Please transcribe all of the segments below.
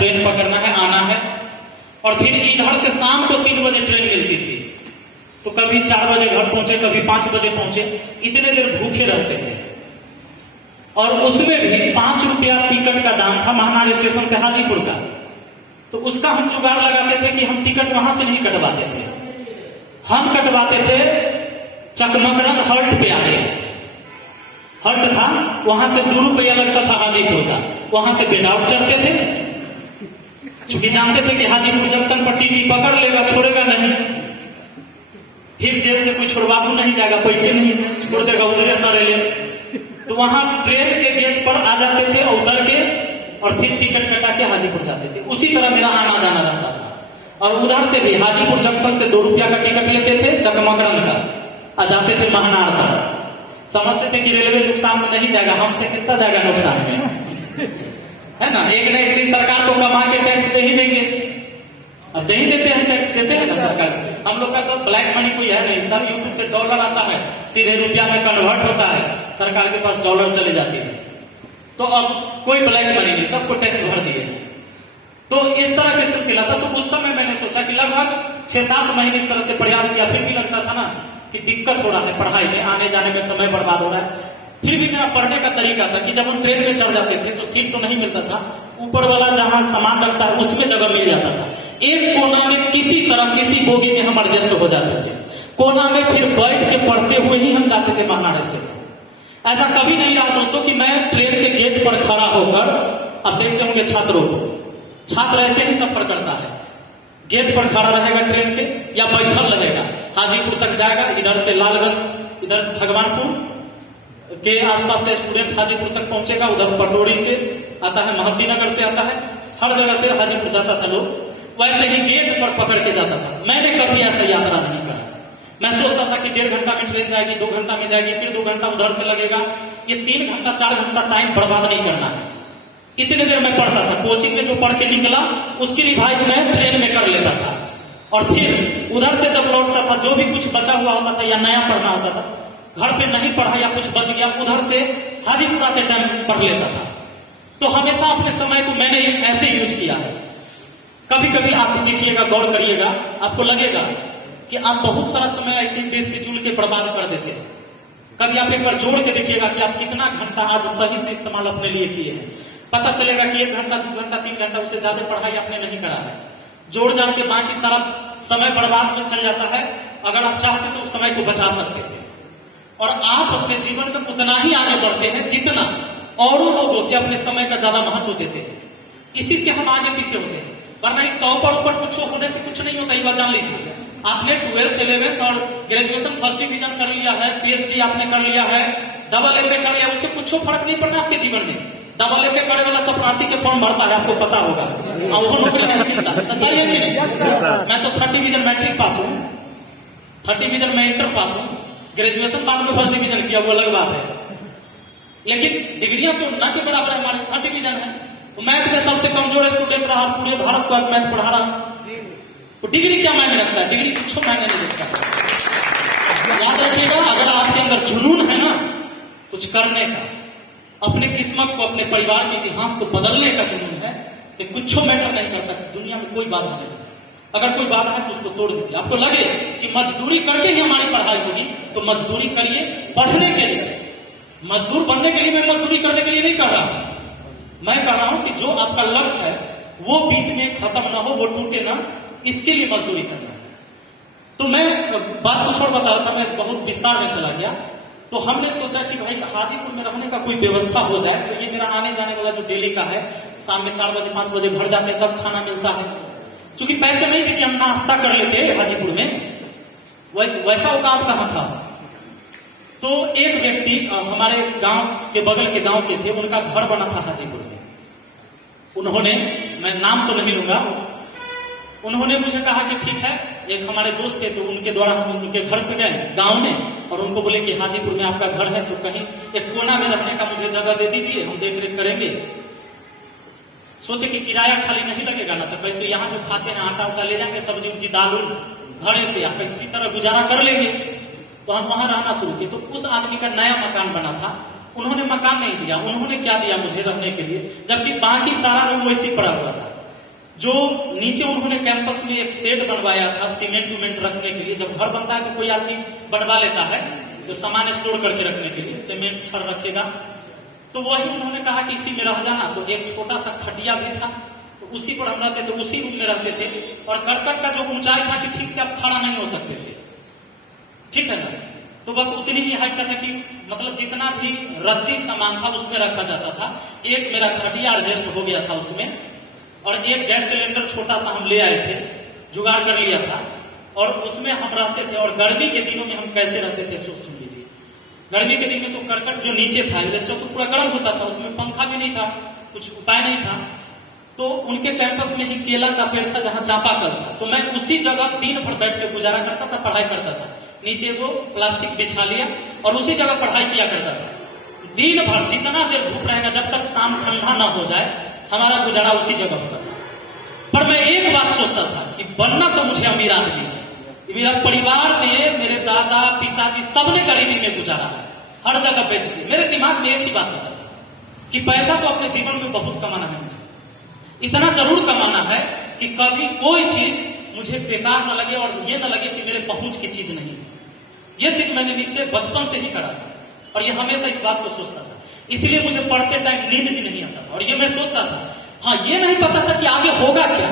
Train पकड़ना है, आना है। और फिर इधर से शाम को 3 बजे ट्रेन मिलती थी, तो कभी 4 बजे घर पहुंचे, कभी 5 बजे पहुंचे, इतने देर भूखे रहते थे। और उसमें भी 5 रुपया टिकट का दाम था महानार स्टेशन से हाजीपुर का। तो उसका हम जुगाड़ लगाते थे कि हम टिकट वहां से नहीं कटवाते थे, हम कटवाते थे चकमकरंद हल्ट पे आके। हल्ट था, वहां से 2 रुपया लगता था हाजीपुर का, वहां से बेडाउट चढ़ते थे, क्योंकि जानते थे कि हाजीपुर जंक्शन पर टीटी पकड़ लेगा, छोड़ेगा नहीं, फिर जेल से कोई छुड़वाबू नहीं जाएगा, पैसे नहीं छोड़ देगा, उधरे सड़े ले। तो वहां ट्रेन के गेट पर आ जाते थे, उतर के और फिर टिकट कटा के हाजीपुर जाते थे। उसी तरह मेरा आना जाना रहता था। और उधर से भी हाजीपुर जंक्शन से 2 रुपया का टिकट लेते थे चकमकरंद का, और जाते थे महानार तक। समझते थे कि रेलवे नुकसान में नहीं जाएगा, हमसे कितना जाएगा नुकसान में, है ना। एक न एक दिन सरकार को कमा के टैक्स दे ही देंगे। अब दे ही देते हैं, टैक्स देते हैं ना सरकार। हम लोग का तो ब्लैक मनी कोई है नहीं, सब यूट्यूब से डॉलर आता है, सीधे रुपया में कन्वर्ट होता है, सरकार के पास डॉलर चले जाती है। तो अब कोई ब्लैक मनी नहीं, सबको टैक्स भर दिए। तो इस तरह का सिलसिला था। तो उस समय मैंने सोचा कि लगभग 6-7 महीने इस तरह से प्रयास किया, फिर भी लगता था ना कि दिक्कत हो रहा है पढ़ाई में, आने जाने में समय बर्बाद हो रहा है। फिर भी मेरा पढ़ने का तरीका था कि जब हम ट्रेन में चढ़ जाते थे तो सीट तो नहीं मिलता था, ऊपर वाला जहां सामान रखता है उसमें जगह मिल जाता था। एक कोना में किसी तरह किसी बोगी में हम एडजस्ट हो जाते थे, कोना में फिर बैठ के पढ़ते हुए ही हम जाते थे महानार स्टेशन। ऐसा कभी नहीं रहा दोस्तों कि मैं ट्रेन के गेट पर खड़ा होकर, अब देखते होंगे छात्रों को, छात्र ऐसे ही सफर करता है, गेट पर खड़ा रहेगा ट्रेन के, या बैठल रहेगा, हाजीपुर तक जाएगा, इधर से लालगंज, इधर भगवानपुर के आसपास से स्टूडेंट हाजीपुर तक पहुंचेगा, उधर पटोरी से आता है, महद्दी नगर से आता है, हर जगह से हाजीपुर जाता था लोग। वैसे ही गेट पर पकड़ के जाता था। मैंने कभी ऐसा यात्रा नहीं करा। मैं सोचता था कि 1.5 घंटा में ट्रेन जाएगी, 2 घंटा में जाएगी, फिर 2 घंटा उधर से लगेगा, ये 3 घंटा 4 घंटा टाइम बर्बाद नहीं करना है। इतने देर में पढ़ता था, कोचिंग में जो पढ़ के निकला उसकी रिवाइज में ट्रेन में कर लेता था। और फिर उधर से जब लौटता था, जो भी कुछ बचा हुआ होता था या नया पढ़ना होता था, घर पे नहीं पढ़ा या कुछ बच गया, उधर से हाजीपुर आते टाइम पढ़ लेता था। तो हमेशा अपने समय को मैंने ऐसे यूज किया है। कभी कभी आप भी देखिएगा, गौर करिएगा, आपको लगेगा कि आप बहुत सारा समय ऐसे बेफिजूल के बर्बाद कर देते हैं। कभी आप एक बार जोड़ के देखिएगा कि आप कितना घंटा आज सही से इस्तेमाल अपने लिए किए हैं। पता चलेगा कि 1 घंटा 2 घंटा 3 घंटा उससे ज्यादा पढ़ाई आपने नहीं करा है। जोड़ जान के बाकी सारा समय बर्बाद में चल जाता है। अगर आप चाहते तो उस समय को बचा सकते हैं, और आप अपने जीवन में उतना ही आगे बढ़ते हैं जितना औरों लोगों से अपने समय का ज्यादा महत्व देते हैं। इसी से हम आगे पीछे होते हैं, वरना एक टॉपर ऊपर कुछ होने से कुछ नहीं होता। ये बात जान लीजिए। आपने 12th 11th और ग्रेजुएशन फर्स्ट डिवीजन कर लिया है, पीएचडी आपने कर लिया है, डबल एमए कर लिया, उससे कुछ फर्क नहीं पड़ना आपके जीवन में। डबल एमए करने वाला चपरासी के फॉर्म भरता है, आपको पता होगा, वो नौकरी नहीं मिलता। सच्चाई है कि नहीं? मैं तो 3rd डिवीजन मैट्रिक पास हूँ, 3rd डिवीजन में इंटर पास हूँ, ग्रेजुएशन बाद में फर्स्ट डिवीजन किया, वो अलग बात है। लेकिन डिग्रियां तो ना के बराबर हमारे 3rd डिवीजन है। तो मैथ में सबसे कमजोर स्टूडेंट रहा, पूरे भारत को आज मैथ पढ़ा रहा। तो डिग्री क्या मायने रखता है? डिग्री कुछ मायने नहीं रखता। याद रखिएगा, अगर आपके अंदर जुनून है ना कुछ करने का, अपने किस्मत को, अपने परिवार के इतिहास को बदलने का जुनून है, तो कुछ मैटर नहीं करता कि दुनिया में कोई बाधा नहीं। अगर कोई बाधा है तो उसको तोड़ दीजिए। आपको लगे कि मजदूरी करके ही हमारी पढ़ाई होगी, तो मजदूरी करिए पढ़ने के लिए। मजदूर बनने के लिए मैं मजदूरी करने के लिए नहीं कर रहा। मैं कह रहा हूं कि जो आपका लक्ष्य है वो बीच में खत्म ना हो, वो टूटे ना, इसके लिए मजदूरी करना है। तो मैं बात कुछ और बता रहा था, मैं बहुत विस्तार में चला गया। तो हमने सोचा कि भाई हाजीपुर में रहने का कोई व्यवस्था हो जाए। तो ये मेरा आने जाने वाला जो डेली का है, शाम में 4 बजे 5 बजे घर जाते हैं, तब खाना मिलता है। क्योंकि पैसे नहीं थे कि हम नाश्ता कर लेते हाजीपुर में, वैसा औकात कहां था। तो एक व्यक्ति हमारे गांव के बगल के गांव के थे, उनका घर बना था हाजीपुर में। उन्होंने, मैं नाम तो नहीं लूंगा, उन्होंने मुझे कहा कि ठीक है, एक हमारे दोस्त थे, तो उनके द्वारा हम उनके घर पे गए गांव में, और उनको बोले कि हाजीपुर में आपका घर है तो कहीं एक कोना में रहने का मुझे जगह दे दीजिए, हम देख रेख करेंगे। सोचे कि किराया खाली नहीं लगेगा ना, तो कैसे यहाँ जो खाते हैं आटा उटा ले जाएंगे, सब्जी उब्जी दाल घर से, या किसी तरह गुजारा कर लेंगे। तो हम वहां रहना शुरू किए। तो उस आदमी का नया मकान बना था, उन्होंने मकान नहीं दिया। उन्होंने क्या दिया मुझे रहने के लिए, जबकि बाकी सारा रूम वैसे पड़ा हुआ था। जो नीचे उन्होंने कैंपस में एक शेड बनवाया था सीमेंट उमेंट रखने के लिए। जब घर बनता है तो कोई आदमी बनवा लेता है जो सामान स्टोर करके रखने के लिए, सीमेंट छड़ रखेगा। तो वही उन्होंने कहा कि इसी में रह जाना। तो एक छोटा सा खटिया भी था, तो उसी पर हम रहते थे, उसी रूम में रहते थे। और करकट का जो ऊंचाई था कि ठीक से आप खड़ा नहीं हो सकते थे, ठीक है ना। तो बस उतनी ही हाइट का था कि मतलब जितना भी रद्दी सामान था उसमें रखा जाता था। एक मेरा खटिया एडजस्ट हो गया था उसमें, और एक गैस सिलेंडर छोटा सा हम ले आए थे, जुगाड़ कर लिया था, और उसमें हम रहते थे। और गर्मी के दिनों में हम कैसे रहते थे सोच सुन लीजिए। गर्मी के दिन में तो करकट जो नीचे था एल्वेस्टर तो पूरा गर्म होता था, उसमें पंखा भी नहीं था, कुछ उपाय नहीं था। तो उनके कैंपस में ही केला का पेड़ था जहां चापाकल था, तो मैं उसी जगह दिन भर बैठ के गुजारा करता था, पढ़ाई करता था। नीचे वो प्लास्टिक बिछा लिया और उसी जगह पढ़ाई किया करता था दिन भर। जितना देर धूप रहेगा, जब तक शाम ठंडा ना हो जाए, हमारा गुजारा उसी जगह होता था। पर मैं एक बात सोचता था कि बनना तो मुझे अमीर आदमी है। मेरा परिवार में मेरे दादा पिताजी सबने गरीबी में गुजारा है, हर जगह बेच दी। मेरे दिमाग में एक ही बात आता था कि पैसा तो अपने जीवन में बहुत कमाना है मुझे, इतना जरूर कमाना है कि कभी कोई चीज मुझे बेकार न लगे और ये न लगे कि मेरे पहुंच की चीज नहीं। ये चीज मैंने निश्चय बचपन से ही करा था, और ये हमेशा इस बात को सोचता था। इसलिए मुझे पढ़ते टाइम नींद भी नहीं आता था। और ये मैं सोचता था, हाँ, ये नहीं पता था कि आगे होगा क्या,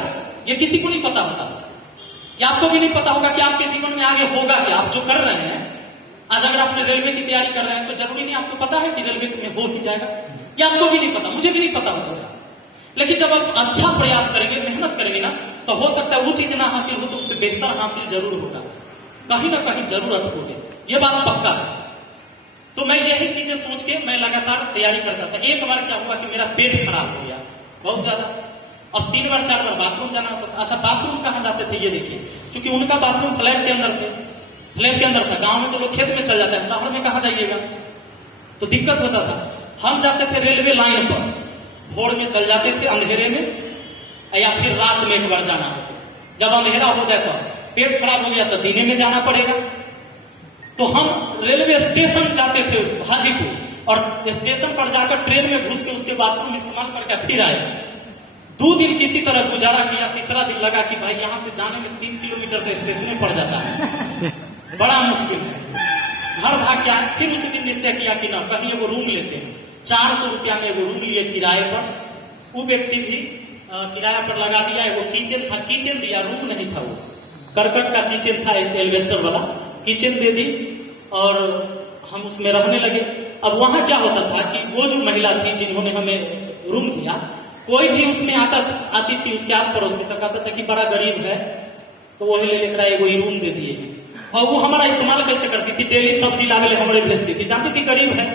ये किसी को नहीं पता होता। या आपको भी नहीं पता होगा कि आपके जीवन में आगे होगा क्या। आप जो कर रहे हैं आज, अगर आपने रेलवे की तैयारी कर रहे हैं तो जरूरी नहीं आपको पता है कि रेलवे में हो ही जाएगा। ये आपको भी नहीं पता, मुझे भी नहीं पता होगा। लेकिन जब आप अच्छा प्रयास करेंगे, मेहनत करेंगे ना, तो हो सकता है वो चीज ना हासिल हो तो उससे बेहतर हासिल जरूर होगा, कहीं ना कहीं जरूरत होगी, ये बात पक्का है। तो मैं यही चीजें सोच के मैं लगातार तैयारी करता था। एक बार क्या हुआ कि मेरा पेट खराब हो गया बहुत ज्यादा। अब 3 बार 4 बार बाथरूम जाना होता था। अच्छा, बाथरूम कहाँ जाते थे ये देखिए, क्योंकि उनका बाथरूम फ्लैट के अंदर थे, फ्लैट के अंदर था। गांव में तो लोग खेत में चल जाते हैं, शहर में कहाँ जाइएगा, तो दिक्कत होता था। हम जाते थे रेलवे लाइन पर, भोर में चल जाते थे अंधेरे में, या फिर रात में एक बार जाना होता। जब अंधेरा हो जाए तो पेट खराब हो गया तो दिने में जाना पड़ेगा। तो हम रेलवे स्टेशन जाते थे हाजीपुर, और स्टेशन पर जाकर ट्रेन में घुस के उसके बाथरूम इस्तेमाल करके फिर आए। 2 दिन किसी तरह गुजारा किया। तीसरा दिन लगा कि भाई यहाँ से जाने में 3 किलोमीटर तो स्टेशन में पड़ जाता है, बड़ा मुश्किल है। घर भाग के आए, फिर उसी दिन निश्चय किया कि ना कहीं वो रूम लेते हैं। 400 रुपया में वो रूम लिए किराए पर। वो व्यक्ति भी किराया पर लगा दिया। वो किचन था, किचन दिया, रूम नहीं था, वो करकट का किचन था, ऐसे एल्वेस्टर वाला किचन दे दी, और हम उसमें रहने लगे। अब वहां क्या होता था कि वो जो महिला थी जिन्होंने हमें रूम दिया, कोई भी उसमें आती थी, उसके आस पड़ोस में तक आता था कि बड़ा गरीब है, तो वो ले लेकर वो रूम दे दिए। और वो हमारा इस्तेमाल कैसे करती थी, डेली सब्जी लावे हमारे भेजती थी, जानती थी गरीब है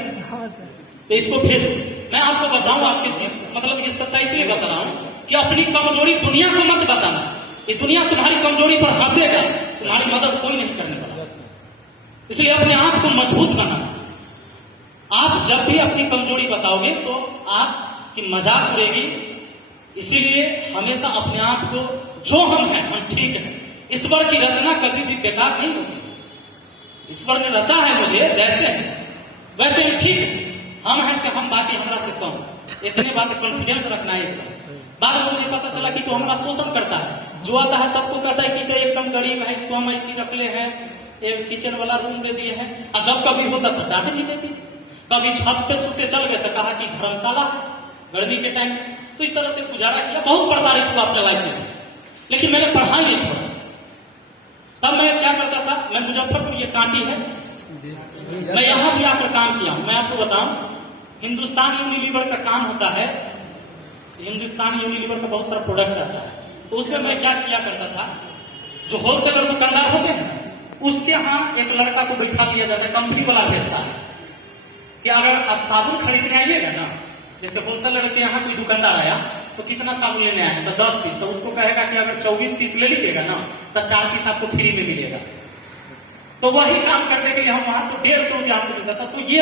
तो इसको भेजो। मैं आपको बताऊं, आपके मतलब ये सच्चाई इसलिए बता रहा हूं कि अपनी कमजोरी दुनिया को मत बताना। ये दुनिया तुम्हारी कमजोरी पर हंसेगा, तुम्हारी मदद कोई नहीं करने वाला। इसलिए अपने आप को मजबूत बनाना। आप जब भी अपनी कमजोरी बताओगे तो आपकी मजाक उड़ेगी। इसीलिए हमेशा अपने आप को, जो हम हैं हम ठीक है। ईश्वर की रचना कभी भी बेकार नहीं होगी। ईश्वर ने रचा है मुझे जैसे है वैसे ही ठीक है। हम हैं से हम, बाकी हमरा से कम। इतने बात कॉन्फिडेंस रखना है। बाद में मुझे पता चला कि तो हमारा शोषण करता है, जो आता है सबको कहता है कि तो एकदम गरीब है, इसको हम ऐसी रखले हैं, एक किचन वाला रूम दे दिए हैं। और जब कभी होता तो डांट नहीं देती। कभी छत पे सूते चल गए तो कहा कि धर्मशाला गर्मी के टाइम। तो इस तरह से गुजारा किया, बहुत प्रताड़ित हुआ अपने लाइफ में, लेकिन मैंने पढ़ाई नहीं छोड़ा। तब मैं क्या करता था, मैं मुजफ्फरपुर, ये कांटी है, मैं यहां भी आकर काम किया हूं। मैं आपको बताऊं, हिंदुस्तान यूनिलीवर का काम होता है। हिंदुस्तान यूनिलीवर का बहुत सारा प्रोडक्ट आता है, तो उसमें मैं क्या किया करता था, जो होलसेलर दुकानदार होते हैं उसके यहाँ एक लड़का को बैठा लिया जाता है, कंपनी वाला भेजता है कि अगर आप साबुन खरीदने आइएगा ना, जैसे होलसेलर के यहाँ कोई दुकानदार आया तो कितना साबुन लेने आए हैं, तो 10 पीस, तो उसको कहेगा कि अगर 24 पीस ले लीजिएगा ना तो 4 पीस आपको फ्री में मिलेगा। तो वही काम करने के लिए हम वहां तो 150 रुपया आपको मिलता था। तो ये